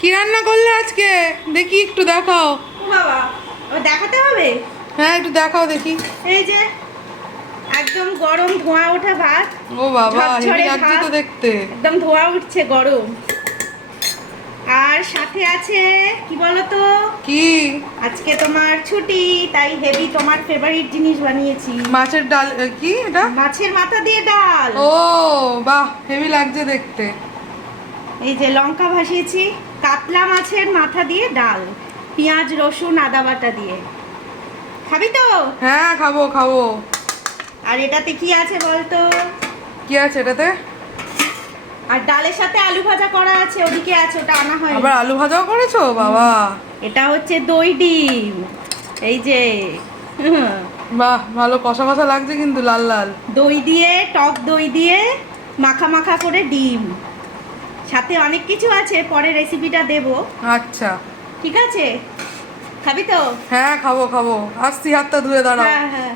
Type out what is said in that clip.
কি রান্না করলে আজকে? দেখি একটু দেখাও। ও বাবা দেখাতে হবে? হ্যাঁ একটু দেখাও দেখি। এই যে একদম গরম ধোঁয়া ওঠা ভাত। ও বাবা হেভি লাগছে তো দেখতে। একদম ধোঁয়া উঠছে গরম। আর সাথে আছে কি বলতো? কি? আজকে তোমার ছুটি তাই হেভি তোমার ফেভারিট জিনিস বানিয়েছি। মাছের ডাল কি এটা? মাছের মাথা দিয়ে ডাল। ও বাহ হেভি লাগছে দেখতে। এই যে লঙ্কা ভাসিয়েছি। কাতলা মাছের মাথা দিয়ে ডাল পেঁয়াজ রসুন আদা বাটা দিয়ে। খাবি তো? হ্যাঁ খাব খাব। আর এটাতে কি আছে বলতো? কি আছে এটাতে? আর ডালের সাথে আলু ভাজা করা আছে ওদিকে আছে ওটা আনা হয় আবার আলু ভাজাও করেছ? বাবা। এটা হচ্ছে দই ডিম। এই যে। বাহ ভালো কষা কষা লাগছে কিন্তু লাল লাল। দই দিয়ে টক দই দিয়ে মাখা মাখা করে ডিম। সাথে অনেক কিছু আছে পরে রেসিপিটা দেব। আচ্ছা। ঠিক আছে? খাবি তো? হ্যাঁ খাব খাব। আসছি হাতটা ধুয়ে দাঁড়া হ্যাঁ হ্যাঁ।